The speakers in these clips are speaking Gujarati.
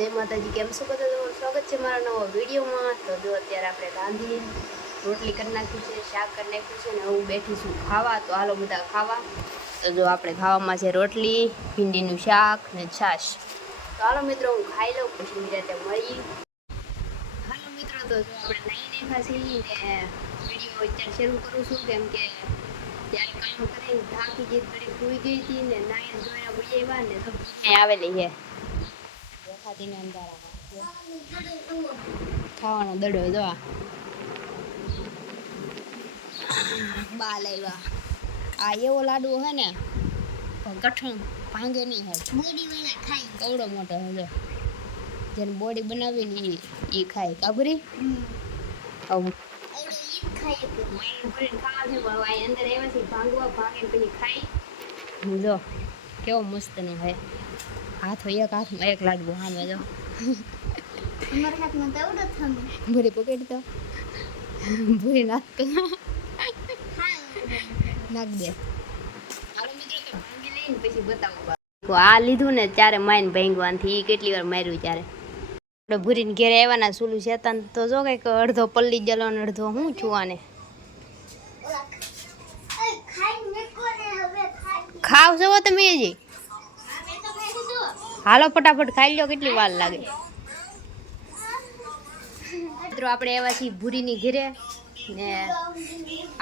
જય માતાજી, કેમ છો બધા? તમારું સ્વાગત છે મારા નવા વિડીયોમાં. તો જો અત્યારે આપણે રાંધી રોટલી કરી નાખી છે, શાક કરી નાખ્યું છે ને હું બેઠી છું ખાવા. તો હાલો બધા ખાવા. તો જો આપણે ખાવામાં છે રોટલી, ભીંડીનું શાક ને છાશ. તો હાલો મિત્રો હું ખાઈ લઉં, પછી નિરાંતે મળી. હાલો મિત્રો, તો આપણે નહીં ખાસી ને વિડીયો અત્યારે શરૂ કરું છું, કેમ કે ત્યારે કામ કરીને થાકી ગઈ, ઘડી ભૂઈ ગઈ હતી ને નાઈને ધોઈને ભૂઈ આવ્યા ને તો આવેલી છે ખાવાનો દડો જો બા લાવ્યા. આ એવો લાડવો હે ને ગઠણ ભાંગે નહીં હે, કવડો મોટો હે જો, જેને બોડી બનાવી ને એ ખાય કાબરી. આવું અંદર એવાથી ભાંગવા ભાંગે પછી ખાઈ જો કેવો મસ્ત નો હે. હાથો એક હાથમાં એક લાડવો સામે જો ભૂરી પકડી તો ભૂરી નાખ દે. હાલો મિત્રો, તો ભાંગી લઈને પછી બતાવું. આ લીધું ને ત્યારે માઈને ભાંગવાથી એ કેટલી વાર માર્યું ત્યારે આપણે ભૂરીને ઘેરે આવ્યાના સુલું શેતાન તો જો કંઈક અડધો પલ્લી ગયેલો ને અડધો હું છું આને ખાવ છો તમે હજી. હાલો ફટાફટ ખાઈ લો, કેટલી વાર લાગે. મિત્રો આપણે એવા છીએ ભૂરીની ઘેરે ને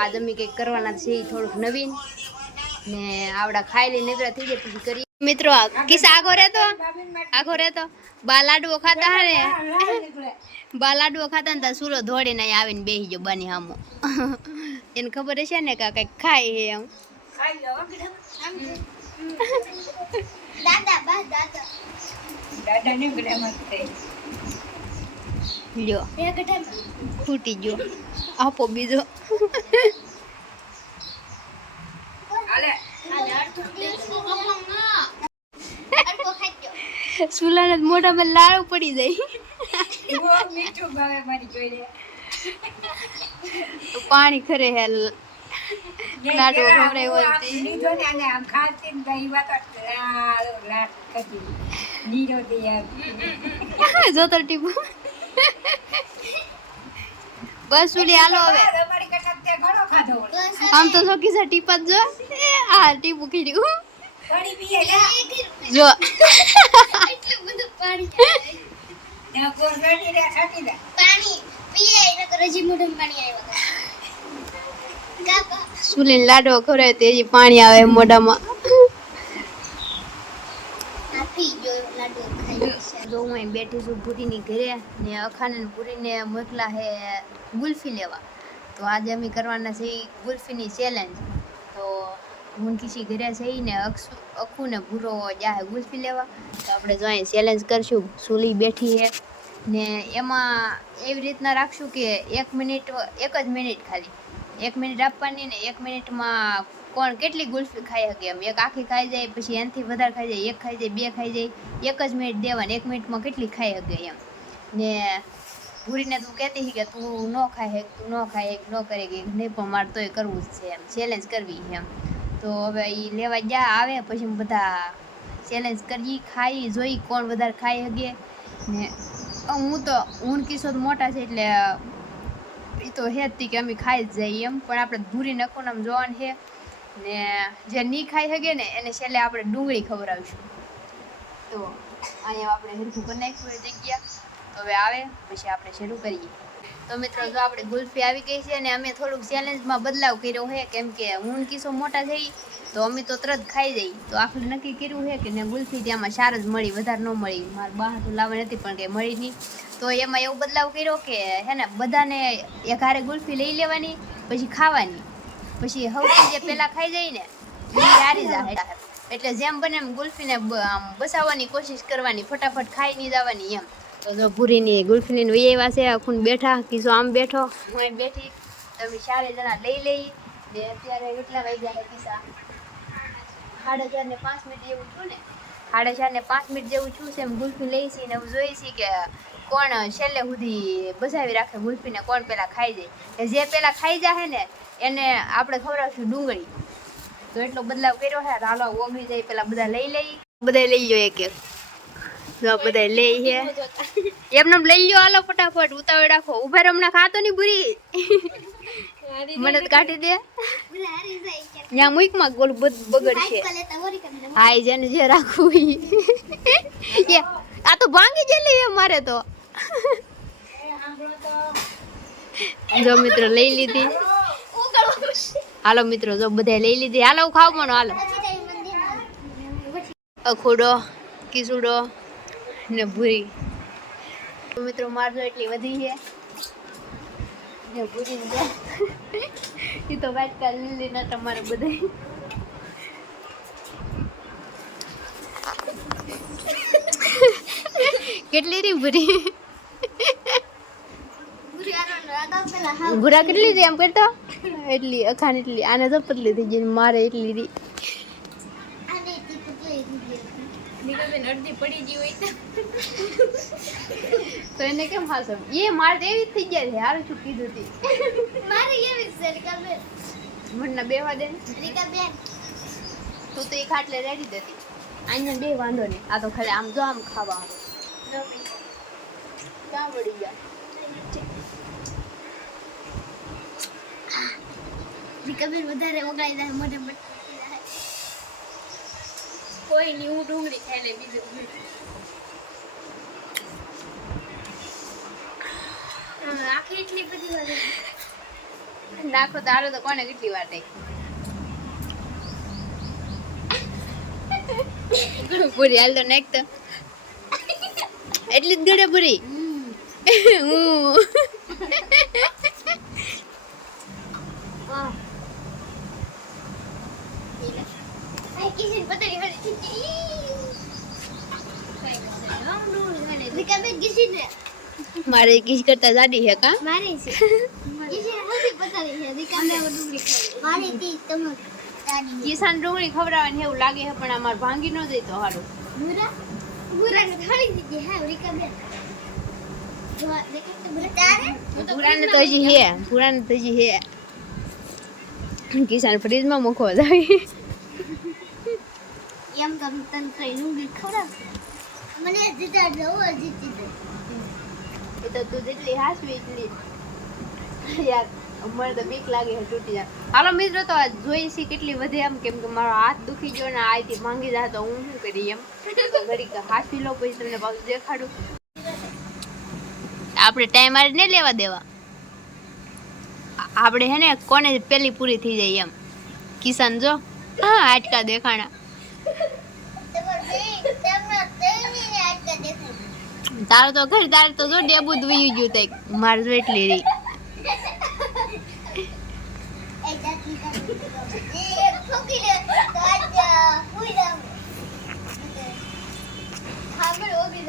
આજ અમે કંઈક કરવાના છે થોડુંક નવીન ને આવડા ખાઈ લઈને નવરા થઈ જાય પછી કરીએ. મિત્રો કિસ્સા આખો રહેતો બા લાડવો ખાતા હે ને બા લાડવો ખાતા ને ત્યાં સુલો ધોડીને અહીંયા આવીને બેસી ગયો બાની સામો. એને ખબર હશે ને કે કંઈક ખાય હે એમ. લ્યો ફૂટી ગયો, આપો બીજો. સુલાને મોઢામાં લાડુ પડી જાય. પાણી ખરે હે લાડુ ખવડાવ્યો જોતર ટીપુ. બસ સુલી હાલો હવે. આમ તો સોકી સા ટીપા જો આ ટીપુ ખીડ્યું જો સુલી લાડવો ખવડાવે તે પાણી આવે મોઢામાં. જો હું બેઠી છું ભૂરીની ઘરે ને અખાને ભૂરીને મોકલા હે ગુલ્ફી લેવા. તો આજે અમે કરવાના છે ગુલ્ફીની ચેલેન્જ. તો હું કિસી ઘરે જઈને અખુ ને ભૂરો જાય ગુલ્ફી લેવા. તો આપણે જો અહીં ચેલેન્જ કરશું. સુલી બેઠી છે ને એમાં એવી રીતના રાખશું કે 1 મિનિટ, 1 જ મિનિટ ખાલી 1 મિનિટ આપવાની ને 1 મિનિટમાં કોણ કેટલી ગુલ્ફી ખાઈ શકે એમ. એક આખી ખાઈ જાય, પછી એનાથી વધારે ખાઈ જાય, 1 ખાઈ જાય, 2 ખાઈ જાય, 1 જ મિનિટ દેવાની. 1 મિનિટમાં કેટલી ખાઈ શકે એમ. ને ભૂરીને તું કહેતી કે તું ન ખાઈ હેક, તું ન ખાઈ હેક, ન કરે કે નહીં, પણ મારે તોય કરવું જ છે એમ, ચેલેન્જ કરવી છે એમ. તો હવે એ લેવા ગયા આવે પછી બધા ચેલેન્જ કરી ખાઈ જોઈ કોણ વધારે ખાઈ શકે. ને હું કિસ્સો મોટા છે એટલે એ તો હેતી કે અમે ખાઈ જ જઈએ એમ, પણ આપણે ભૂરી નખોને આમ જોવાનું છે ને જે નહીં ખાઈ શકે ને એને છેલ્લે આપણે ડુંગળી ખવડાવીશું. તો અહીંયા આપણે હરખું કરી નાખ્યું એ જગ્યા. તો હવે આવે પછી આપણે શરૂ કરીએ. તો મિત્રો જો આપણે ગુલ્ફી આવી ગઈ છે ને અમે થોડુંક ચેલેન્જમાં બદલાવ કર્યો છે, કેમ કે હું કિસ્સો મોટા થઈ તો અમે તો તરત ખાઈ જઈ. તો આપણે નક્કી કર્યું છે કે ને ગુલ્ફી ત્યાંમાં સાર જ મળી, વધારે ન મળી. મારે બહાર તો લાવવા નથી પણ કંઈ મળી નહીં. તો એમાં એવો બદલાવ કર્યો કે હે ને બધાને એક હારે ગુલ્ફી લઈ લેવાની, પછી ખાવાની, પછી સૌથી જે પહેલાં ખાઈ જાય ને એ હારી જાય. એટલે જેમ બને એમ ગુલ્ફીને બસાવવાની કોશિશ કરવાની, ફટાફટ ખાઈ નહીં જવાની એમ. તો જો ભૂરીની ગુલ્ફીની વહી આવ્યા છે, આખું બેઠા, કિસ્સો આમ બેઠો, હું બેઠી. તમે 4 જણા લઈ લઈ ને અત્યારે કેટલા વાગ્યા કિસ્સા 4:30 ને 5 મિનિટ જેવું છું ને 4:30 ને 5 મિનિટ જેવું છું છે એમ. ગુલ્ફી લઈ છીએ ને જોઈ છીએ કે કોણ છેલ્લે સુધી બસાવી રાખે ગુલ્ફીને, કોણ પહેલાં ખાઈ જાય. જે પહેલાં ખાઈ જાય ને એને આપણે ખવડાવશું ડુંગળી. તો એટલો બદલાવ કર્યો છે. હાલો ઓગળી જાય પહેલાં બધા લઈ લઈ, બધા લઈ લો એક એક. જો બધા લઈ છે એમને લઈ લ્યો હાલો ફટાફટ ઉતાવળ રાખો ઉભા હમણાં ખાતો નહીં ભૂરી મને તો કાઢી દે ત્યાં મૂકમાં ગોળ બગડશે હા જેને જે રાખવું આ તો ભાંગી જેલી મારે તો જો મિત્રો લઈ લીધી હાલો મિત્રો જો બધા લઈ લીધી હાલો ખાવ મનો હાલો અખોડો કિસુડો ને ભૂરી મિત્રો મારજો એટલી વધી છે ને ભૂરી ને એ તો વાટકા લીલી ના તમારે બધા કેટલી રી ભૂરી ભૂરા કેટલી રી એમ કરતો એટલી અખાન એટલી આને તો પતલી થઈ ગઈ મારે એટલી રી અડધી પડી ગઈ હોય તો એને કેમ હાલ એ મારે એવી જ થઈ જાય છે હારું શું કીધું હતી મારે એવી છે રીકાબેન મને બેવા દે રીકાબેન તું તો એક ખાટલે રેડી દેતી આઈને બે વાંધો નહીં આ તો ખાલી આમ જો આમ ખાવા ક્યાં વળી ગયા રીકાબેન વધારે ઓગાળી જાય મોઢે બટકી જાય કોઈ નહીં હું ડુંગળી ખાઈ લે બીજું આખી એટલી બધી વાર નાખો તારો તો કોને કેટલી વાર થાય પૂરી હાલ તો નાખ તો એટલી જ ગળે પૂરી મારે કિસ કરતા જાડી છે કા મારી છે કિસન નથી પતારી છે દીકાને ડુંગળી ખાવી મારી તી તમે જાડી કિસન ડુંગળી ખવડાવવાની એવું લાગે છે પણ અમાર ભાંગી ન દે તો હારું ભૂરા ને ખાલી દીધી હે રીકાબેન જો દેખે તો ભૂરા ને તો હજી હે ભૂરા ને તો હજી હે કિસન ફ્રીજ માં મૂકો જાય એમ કમ તન કઈ ડુંગળી ખવડાવ મને જીતા જવો જીતી દે એ તો તું જેટલી હાસવી એટલી યાર મને તો બીક લાગે છે તૂટી જાય હાલો મિત્રો તો જોઈ છે કેટલી વધે એમ કેમ કે મારો હાથ દુખી ગયો ને આથી માંગી જાય તો હું શું કરી એમ ઘડી હાસવી લો પછી તમને પાછું દેખાડું આપણે ટાઈમ આરે નહીં લેવા દેવા આપણે હે ને કોને પેલી પૂરી થઈ જાય એમ કિશન જો હા આટકા દેખાણા તારો તો ઘર તારે તો જો ડેબુ દુઈ ગયું તે માર જો એટલી રી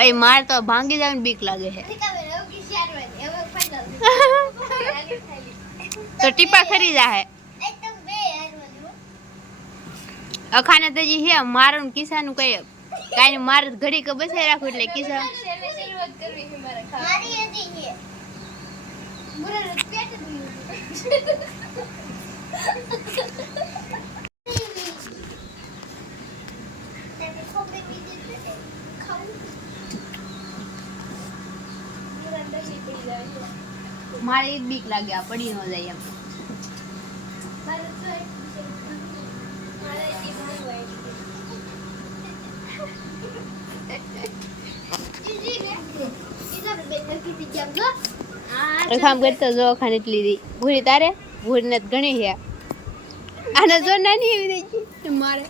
એ માર તો ભાંગી જવાની બીક લાગે છે તો ટીપા ખરી જાહે અખાને તો જી હે મારું કિસાનું કઈ કાઈ માર ઘડી કે બસે રાખું એટલે કિસા શરૂઆત કરવી છે મારા મારી હતી છે મુરા પેટ દુઈ તે ખોબે બીજી તે ખાઉં મુરા દહી પડી જાય મારે એક બીક લાગે આ પડી ન જાય એમ મારે તો મારે ઈ ભાઈ કામ કરતા જો ખાને એટલી રી ભૂરી તારે ભૂરી ને ઘણી છે આને જો નાની એવી દઈ મારે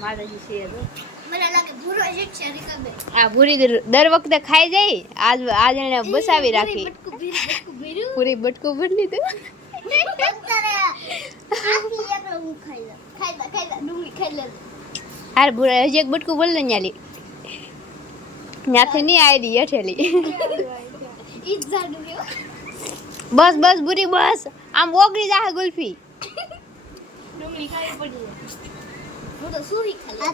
મારે જ છે તો મને લાગે ભૂરો જ છે રીકાબે આ ભૂરી દર વખતે ખાઈ જાય આજ એને બસાવી રાખી પૂરી બટકું ભરી લીધું હાર ભૂરા હજી એક બટકું ભરી લે ન્યાલી ન્યાથી નહીં આવી હેઠેલી બસ બસ બુરી બસ આમ ઓગળી જાહે ગુલ્ફી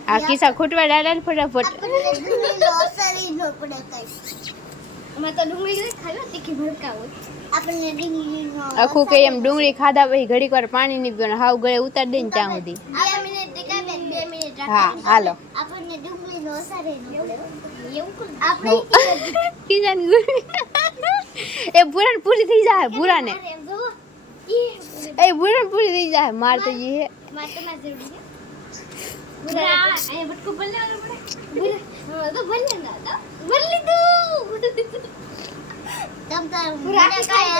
આ કિસ્સા ખોટવા ડાલા ફટાફટ આખું કઈ એમ ડુંગળી ખાધા પછી ઘડીક વાર પાણી ની પીવાનું હાવ ગળે ઉતાર દે ને ત્યાં સુધી હા હાલો કિસાન એ પુરાણ પૂરી થઈ જાય પુરાને એ પુરાણ પૂરી થઈ જાય માર તો જી હે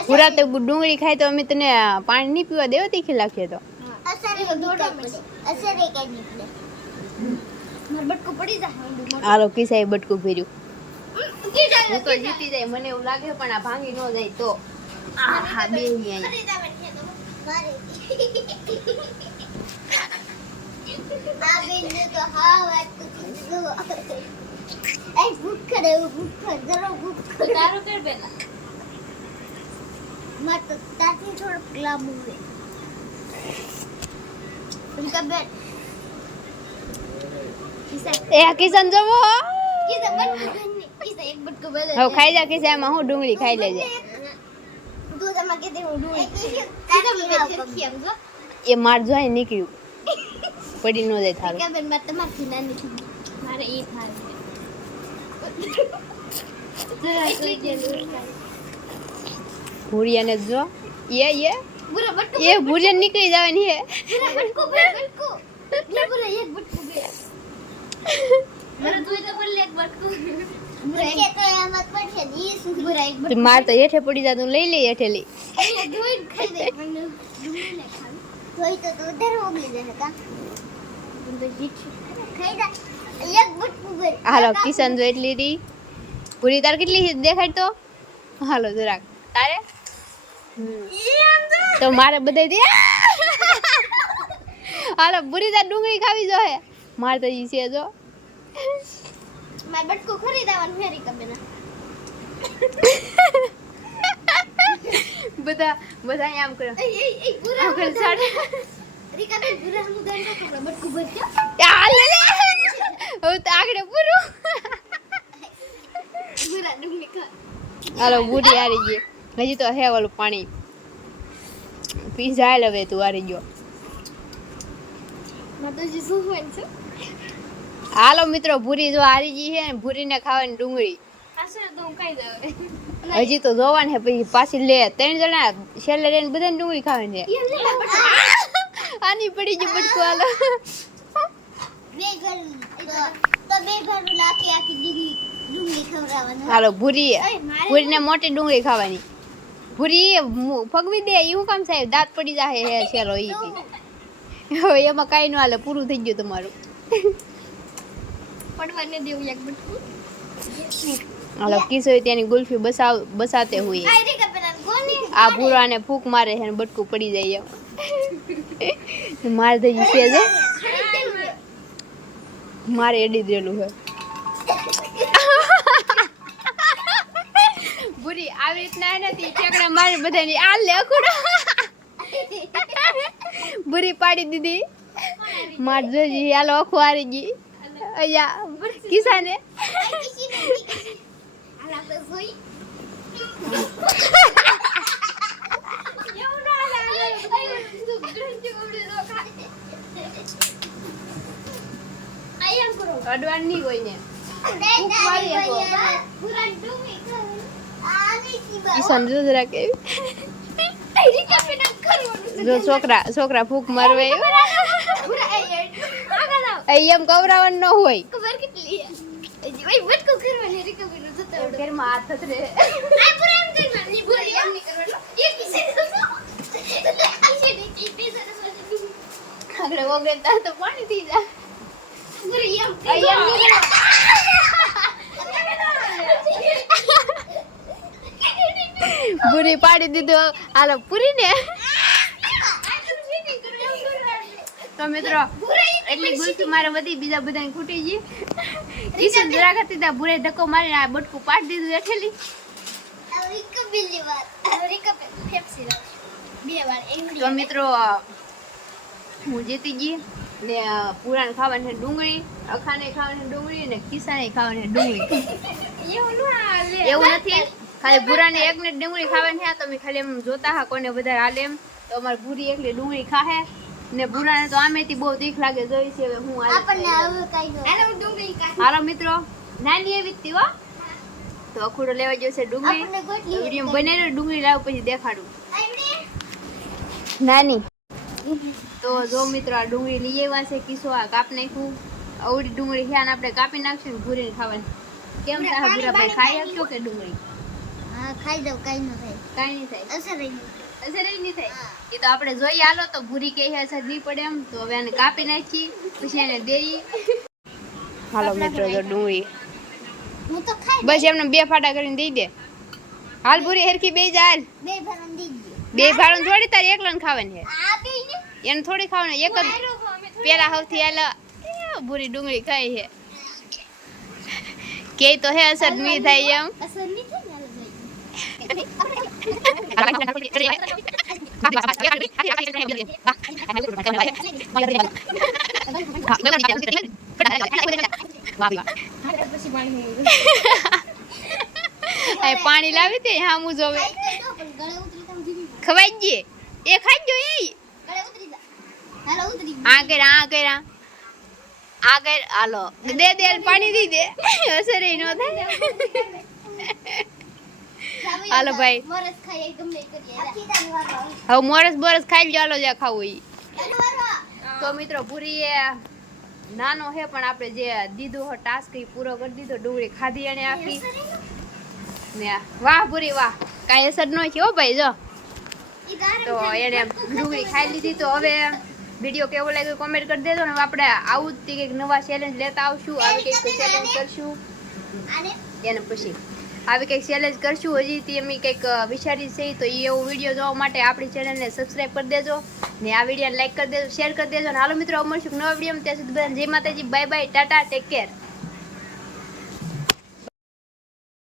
પૂરા તો ડુંગળી ખાય તો અમે તને પાણી નહીં પીવા દેવા તીખી લાગીએ તો હાલો કિસાએ બટકું ફેર્યું હું તો જીતી જાય મને એવું લાગે પણ આ ભાંગી ન જાય તો હા બે એ કિશન જવો હવે ખાઈ જા કિસા એમાં હું ડુંગળી ખાઈ લેજે એ માર જોઈ નીકળ્યું પડી ન જાય થારું ભૂરિયાને જો એ ભૂરિયા નીકળી જવાની હે માર તો હેઠે પડી જા તું લઈ લે હેઠે લઈ હાલો કિશન જો એટલી રી પૂરી તાર કેટલી દેખાડ તો હાલો જરાક તારે તો મારે બધા દે હાલો પૂરી તાર ડુંગળી ખાવી જો હે માર તો ઈ છે જો માર બટકું ખરીદાવાનું ફેરી કબેના બધા આમ કરો એ પૂરા કર સાડ રીકા બેન પૂરા હું દન રાખો બટકું ભરજો હાલ લે હવે તો આગળ પૂરું પૂરા ડુંગળી ખા હાલો બુડી આરી ગઈ હજી તો હે વાળું પાણી પી જાય હવે તું આરી ગયો માતાજી શું હોય છે હાલો મિત્રો ભૂરી જો હારી ગઈ છે ને ભૂરીને ખાવાની ડુંગળી હજી તો જોવાનું છે પછી પાછી લે 3 જણા છેલ્લે લઈને બધાને ડુંગળી ખાવાની છે આની પડી ગઈ બટકું હાલો હાલો ભૂરીને મોટી ડુંગળી ખાવાની ભૂરી ફગવી દે એ હું કામ સાહેબ દાંત પડી જાય હે છેલ્લો ઈ એમાં કાંઈ ન હાલે પૂરું થઈ ગયું તમારું પડવાને દેવું એક બટકું હાલો કિસો ત્યાંની ગુલ્ફી બસાતે હુએ આ ભૂરાને ફૂક મારે છે ને બટકું પડી જાય માર થઈ છે જો મારે એડી દેલું છે ભૂરી આવી રીતના નથી ઠેકડા મારે બધાની આ લે અકુડા ભૂરી પાડી દીધી માર જોજી હાલો આખું હારી ગઈ અહીંયા કિસાને અડવાન નહીં કોઈને કિસાન જો જરા કે જો છોકરા ફૂક મારવે એમ કવરાવાનું ન હોય ખબર કેટલી ઓય બટકો કરવાની રિકવરી નો જતો ઘરમાં હાથ થરે આ પૂરા એમ કરવાની પૂરા એમ ની કરવાનો એક કિસે આગળ ઓગે તો પાણી થઈ જા પૂરા એમ પૂરી પાડી દીધો હાલો પૂરી ને તો મિત્રો એટલી ગુલ્ફી મારે વધી બીજા બધાને ખૂટી ગઈ કિશન જરા કરતી તા ભૂરે ધક્કો મારીને આ બટકું પાડી દીધું એઠેલી તો મિત્રો હું જીતી ગઈ ને પુરાણ ખાવાની ડુંગળી અખાને ખાવાની ડુંગળી ને કિસાને ખાવાની ડુંગળી એવું નથી ખાલી ભૂરાને એકને ડુંગળી ખાવાની છે તો અમે ખાલી એમ જોતા હા કોને વધારે હાલે એમ તો અમારી ભૂરી એકલી ડુંગળી ખાહે ને ભૂરાને તો આમેથી બહુ તીખ લાગે. જોઈ છે હવે હું આપણને હવે કઈ નો હાલો ડુંગળી કાઢી. હાલો મિત્રો નાની એવી જ હતી હો. તો અખૂડો લેવા જશે ડુંગળી. આપણને ગોટલી વિડીયો બનાવીને ડુંગળી લાવ પછી દેખાડું. આવડે નાની તો જો મિત્રો આ ડુંગળી લઈ આવ્યા છે. કિસ્સો આ કાપ નાખ્યું. અવડી ડુંગળી છે ને આપણે કાપી નાખશું ને ભૂરીને ખાવાની. કેમ થાય ભૂરાભાઈ ખાઈ શકશો કે ડુંગળી? હા ખાઈ દઉં કઈ ન થાય. કાંઈ નહીં થાય. અસર નહીં અસર જ નહીં થાય. એ તો આપણે જોઈએ. હાલો તો ભૂરી કે અસર નહીં પડે એમ તો હવે આને કાપી નાખી પછી એને દેઈ. હાલો મિત્રો તો ડુંગળી હું તો ખાઈ બસ એમને 2 ફાટા કરીને દઈ દે. હાલ ભૂરી હેરખી બે જા હાલ. બે ભરણ દીધી. 2 ભાડું થોડી તારે એકલાને ખાવાની છે. આ બે ને એને થોડી ખાવાનું એક જ પેલા સૌથી હાલ ભૂરી ડુંગળી ખાઈ છે કે તો હે અસર નહીં થાય એમ. અસર નહીં થાય ને પાણી લાવી તે હામું જોવે ખવાઈ ગયે એ ખાઈ ગયો એ આ કર્યા હાલો દે દે પાણી દી દે અસર ય ન થાય. હાલો ભાઈ મોરસ ખાઈ ગમે કરીએ હવે મોરસ બોરસ ખાઈ લો. હાલો જ્યાં ખાવું ઈ. તો મિત્રો પૂરી એ નાનો હે પણ આપણે જે દીધો હો ટાસ્ક એ પૂરો કરી દીધો. ડુંગળી ખાધી એને આખી ને વાહ પૂરી વાહ કાંઈ અસર ન છે હો ભાઈ. જો તો એને ડુંગળી ખાઈ લીધી. તો હવે વિડીયો કેવો લાગ્યો કોમેન્ટ કરી દેજો ને આપણે આવું જ કંઈક નવા ચેલેન્જ લેતા આવશું. આવી કંઈક ચેલેન્જ કરશું એને પછી આવી કંઈક ચેલેન્જ કરશું. હજી તે અમે કંઈક વિચારી છે તો એ એવો વિડીયો જોવા માટે આપણી ચેનલને સબસ્ક્રાઈબ કરી દેજો ને આ વિડીયોને લાઈક કરી દેજો, શેર કરી દેજો. અને હાલો મિત્રો મળશું નવા વિડીયોમાં. ત્યાં સુધી બધાને જય માતાજી, bye bye, Tata, take care.